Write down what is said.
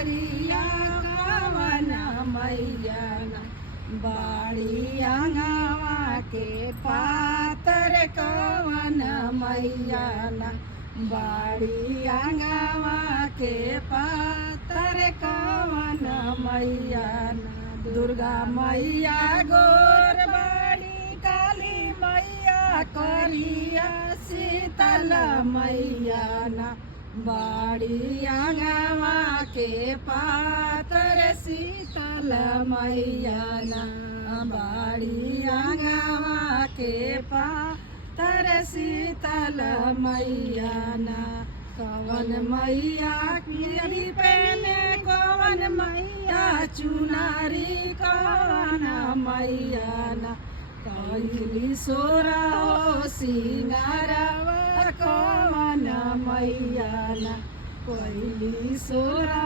चुनरिया कवन मैया ना बाड़ी आंगवा के पातर कवन मैया ना बाड़ी आंगवा के पातर कवन मैया ना दुर्गा मैया गोर बाड़ी काली मैया करिया शीतल मैया ना बाड़ी आंगवा के पातर शीतल मैया ना बाड़ी आंगवा के पातर शीतल मैया ना कवन मैया किरी पहने कवन मैया चुनारी कवन मैया ना कैली सोरा सिंगारवा कवन मैया ना कैली सोरा